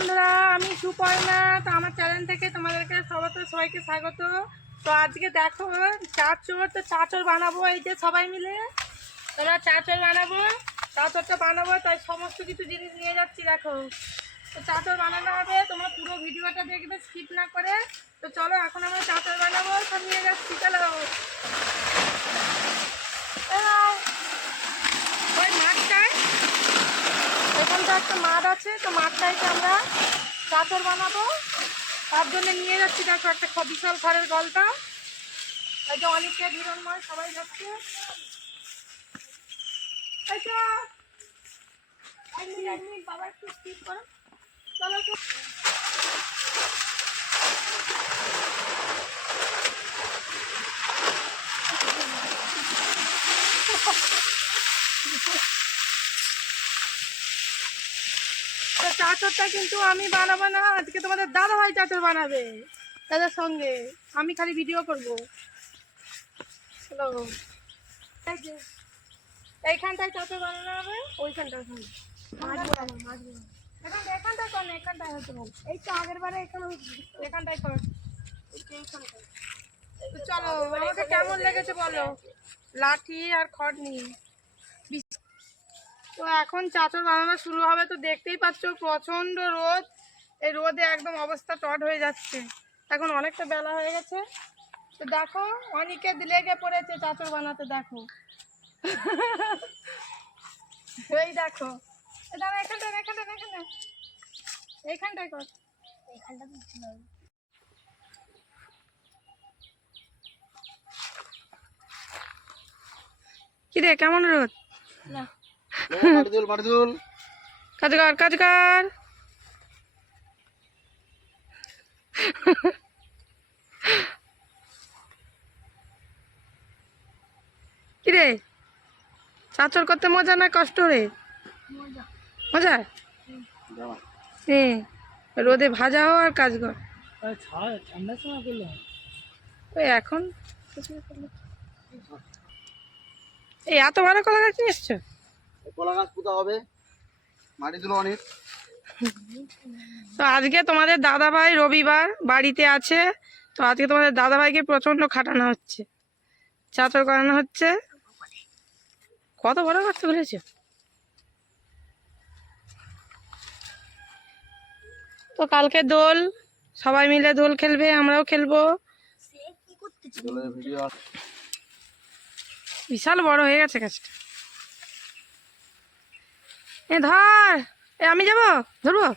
বন্ধুরা, আমি সুপর্ণা। তো আমার চ্যানেল থেকে তোমাদেরকে সবাই সবাইকে স্বাগত। তো আজকে দেখো চাচর তো চাচর বানাবো, এই যে সবাই মিলে। তোরা চাচর বানাবো চাচরটা বানাবো, তাই সমস্ত কিছু জিনিস নিয়ে যাচ্ছি, দেখো। তো চাচর বানানো হবে, তোমরা পুরো ভিডিওটা দেখবে স্কিপ না করে। তো চলো, এখন আমরা চাচর বানাবো, সব নিয়ে যাচ্ছি, চলো। ওই মাঠটায় এখানটা একটা মাঠ আছে, তো মাঠটাইতে আমরা চাদর বানাবো। তার জন্য নিয়ে যাচ্ছি, দেখো একটা বিশাল ঘরের গলটা। এই যে অনেকে, হিরণময়, সবাই যাচ্ছে। বাবা একটু ঠিক করো। চলো তো কিন্তু আমি বানাবো না, আজকে তোমাদের দাদা ভাই চাচর বানাবে, দাদার সঙ্গে। আমি খালি ভিডিও করব। হ্যালো বানানো হবে এখানটায় কর না, এখানটায় এই তো এখানে এখানটায় কর। চলো কেমন লেগেছে বলো? লাঠি আর খড় নিয়ে। তো এখন চাচর বানানো শুরু হবে তো দেখতেই পাচ্ছ প্রচণ্ড রোদ। এই রোদে একদম অবস্থা চট হয়ে যাচ্ছে। এখন অনেকটা বেলা হয়ে গেছে। তো দেখো অনেকে লেগে পড়েছে চাচর বানাতে দেখো। এই দেখো। দাঁড়া এখানটায় এখানটায় এখানটায় এইখানটায় কর। এইখানটা কি রে কেমন রোদ? না। কাজ কর কাজ কর কিরে? চাচর করতে মজা না কষ্ট রে? মজা। হ্যাঁ রোদে ভাজাও আর কাজ কর ঠান্ডার সময় করলে ওই এখন? এই এত ভালো কলা গাছ নিয়ে এসছো? কলা গাছ পোতা হবে? মাটি তুলো অনেক তো আজকে তোমাদের দাদা ভাই রবিবার বাড়িতে আছে। তো আজকে তোমাদের দাদা ভাইকে প্রচণ্ড খাটানো হচ্ছে। চাচর করানো হচ্ছে। কত বড় করতে বলেছ তো কালকে দোল সবাই মিলে দোল খেলবে আমরাও খেলব। বিশাল বড় হয়ে গেছে গাছটা। এ ধর এ আমি যাব? ধরবো?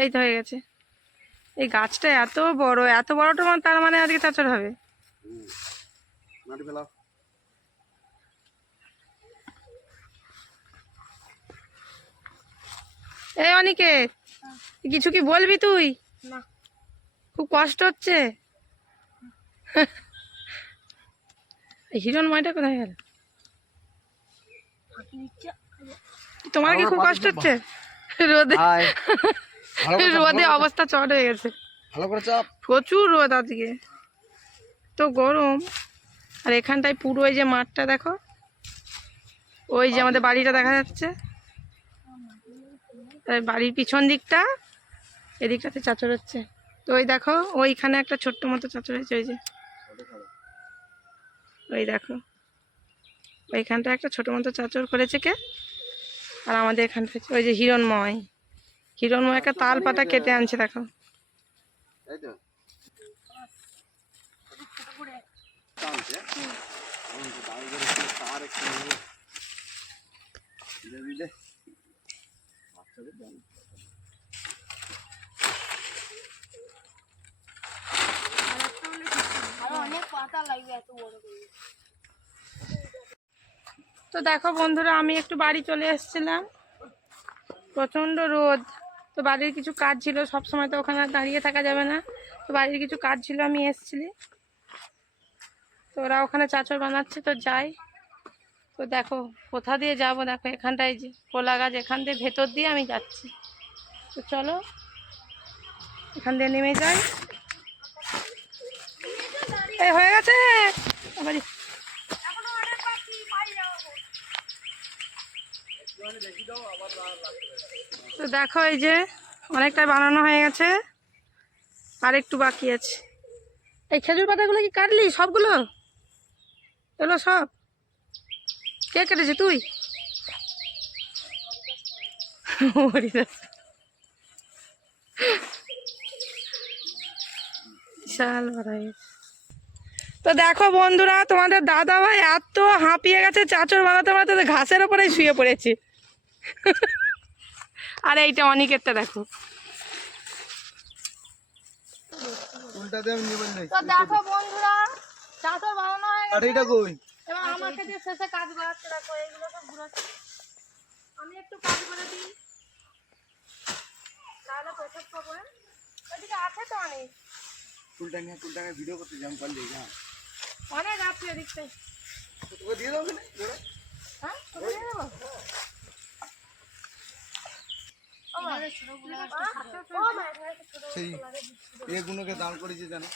এই তো হয়ে গেছে। এই গাছটা এত বড় এত বড়টা মানে তার মানে আজকে চাচর হবে। এই অনিকে কিছু কি বলবি তুই? খুব কষ্ট হচ্ছে। এই হিরণ ময়টা কোথায় গেল? তোমার কি খুব কষ্ট হচ্ছে? রোদে রোদে অবস্থা চট হয়ে গেছে। ভালো করে চাপ। প্রচুর রোদ আজকে। তো গরম। আর এখানটায় পুরো ওই যে মাঠটা দেখো। ওই যে আমাদের বাড়িটা দেখা যাচ্ছে। বাড়ির পিছন দিকটা এদিকটাতে চাচর হচ্ছে। তো ওই দেখো ওইখানে একটা ছোট্ট মতো চাচর হয়েছে ওই যে। ওই দেখো। ওইখানটা একটা ছোট মতো চাচর করেছে কে? আর আমাদের এখানটা হচ্ছে ওই যে হিরণময়। হিরণময় একটা তাল পাতা কেটে আনছে দেখো। তাই তো টানছে হুম, তো দাঁড়িয়ে গেলে একটু তার একটু নিয়ে। দিলে দিলে। বাচ্চাদের দাম। তো দেখো বন্ধুরা, আমি একটু বাড়ি চলে এসেছিলাম। প্রচণ্ড রোদ। তো বাড়ির কিছু কাজ ছিল সব সময় তো ওখানে দাঁড়িয়ে থাকা যাবে না। তো বাড়ির কিছু কাজ ছিল, আমি এসেছিলি। তো ওরা ওখানে চাচর বানাচ্ছে, তো যাই। তো দেখো, কোথা দিয়ে যাব? দেখো, এখানটায় যে কোলা গাছ, এখান দিয়ে ভেতর দিয়ে আমি যাচ্ছি। তো চলো, এখান দিয়ে নেমে যাই। হয়ে গেছে? আবার তো দেখো এই যে অনেকটা বানানো হয়ে গেছে আর একটু বাকি আছে। এই খেজুর পাতাগুলো কি কাটলি সবগুলো? এগুলো সব? কে কেটেছে? তুই। বিশাল বড় তো দেখো বন্ধুরা তোমাদের দাদা ভাই এত হাঁপিয়ে গেছে চাচর বানাতে বানাতে ঘাসের ওপরে শুয়ে পড়েছে। আর এইটা অনিকেরটা দেখো। উল্টাতে আমি তো দেখো বন্ধুরা চাচর বানানো হয়ে গেছে। কাঠিটা কই? এবার আমাকে দিয়ে শেষে কাজ করাচ্ছে দেখো এইগুলো সব ঘুরাচ্ছে আমি একটু কাজ করে দিই। তাহলে প্রসেস পাবো হ্যাঁ? ওইদিকে আছে তো অনেক। ফুলটা নিয়ে ফুলটা ভিডিও করতে যাম পারলি হ্যাঁ। অনেক আছে এদিকটাই তোকে দিয়ে দাও না হ্যাঁ? তোকে দিয়ে দেবো? সেই এগুলোকে দাঁড় করেছি জানো।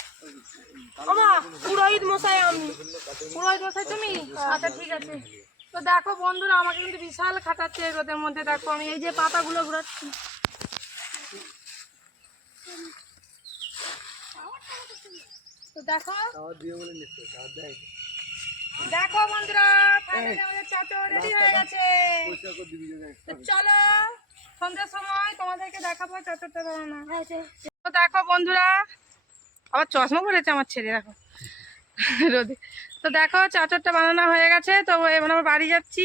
পুরোহিত মশাই আমি পুরোহিত মশাই তুমি আচ্ছা ঠিক আছে তো দেখো বন্ধুরা আমাকে কিন্তু বিশাল খাটাচ্ছে রোদের মধ্যে দেখো আমি এই যে পাতাগুলো ঘুরাচ্ছি দেখো দেখো বন্ধুরা চলো সন্ধ্যার সময় তোমাদেরকে দেখাবো চাচরটা বানানো তো দেখো বন্ধুরা আবার চশমা পড়েছে আমার ছেলে দেখো। রোদে। তো দেখো চাচরটা বানানো হয়ে গেছে তো এবার আমরা বাড়ি যাচ্ছি।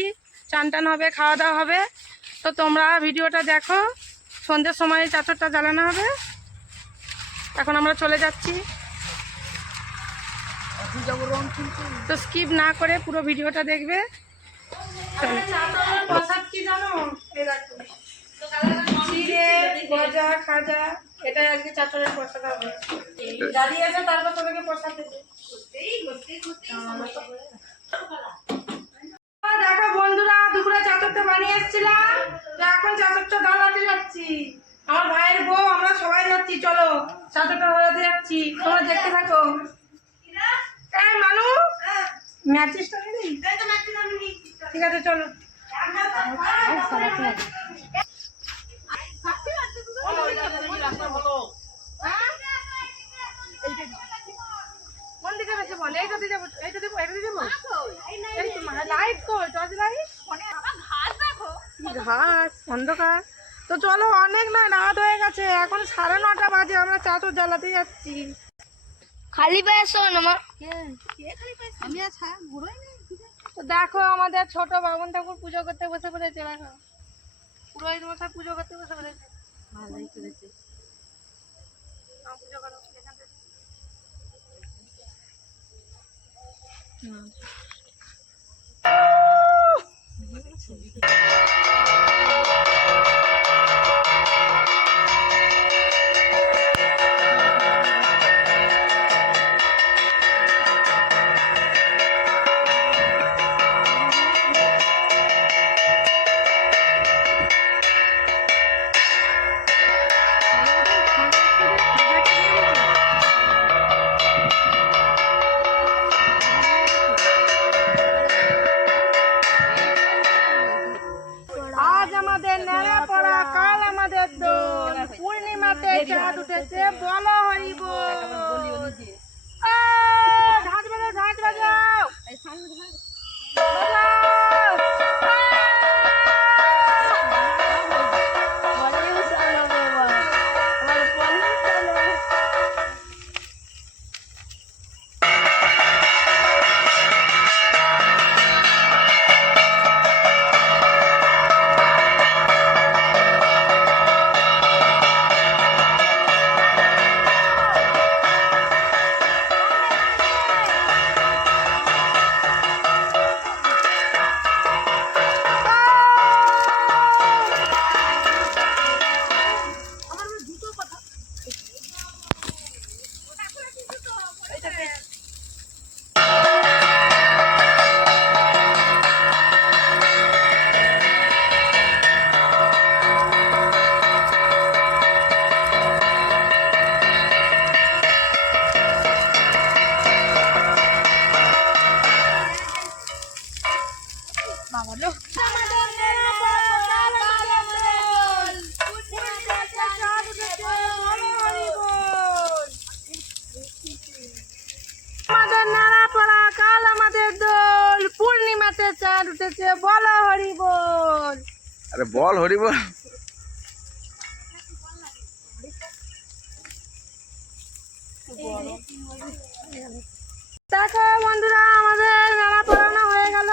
চান টান হবে খাওয়া দাওয়া হবে। তো তোমরা ভিডিওটা দেখো সন্ধ্যের সময় চাচরটা জ্বালানো হবে। এখন আমরা চলে যাচ্ছি। তো স্কিপ না করে পুরো ভিডিওটা দেখবে। প্রসাদ কি জানো? চিড়ে গজা খাজা এটাই আজকে চাচরের প্রসাদ হবে। দাঁড়িয়ে আছে তারপর তোমাকে প্রসাদ দেবে। দেখো বন্ধুরা দুপুরে চাচরটা বানিয়ে এসেছিলাম। তো এখন চাচরটা দাঁড়াতে যাচ্ছি। আমার ভাইয়ের বউ আমরা সবাই যাচ্ছি চলো। চাচরটা দাঁড়াতে যাচ্ছি। তোমরা দেখতে থাকো। এই মানু ম্যাচিসটা ঠিক আছে চলো। বল এইটা দিয়ে যাব এইটা দেবো এইটা দিয়ে যাব এই তো লাইট কই? টর্চ লাইট ঘাস অন্ধকার। তো চলো অনেক না রাত হয়ে গেছে। এখন সাড়ে নটা বাজে আমরা চাদর জ্বালাতে যাচ্ছি। খালি পায়ে শোন আমার। তো দেখো আমাদের ছোট বাবন ঠাকুর পুজো করতে বসে পড়েছে দেখো। পুরোহিত মশাই পুজো করতে বসে পড়েছে। ভালোই করেছে। পুজো করো, এখান আমাদের দোল পূর্ণিমাতে চাঁদ উঠেছে বলো হরিব ঝাঁজ বাজাও ঝাঁজ বাজাও। বাজাও। আকাশে চাঁদ উঠেছে বলো হরি বল আরে বল হরি বল দেখো বন্ধুরা আমাদের মেলা পড়ানো হয়ে গেল।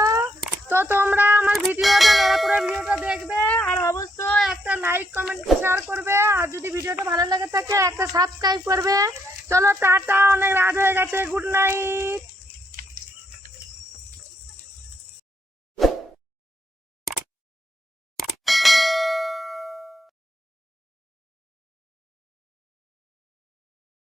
তো তোমরা আমার ভিডিওটা মেলাপুরা ভিডিওটা দেখবে আর অবশ্যই একটা লাইক কমেন্ট শেয়ার করবে। আর যদি ভিডিওটা ভালো লাগে থাকে একটা সাবস্ক্রাইব করবে। চলো টাটা অনেক রাত হয়ে গেছে গুড নাইট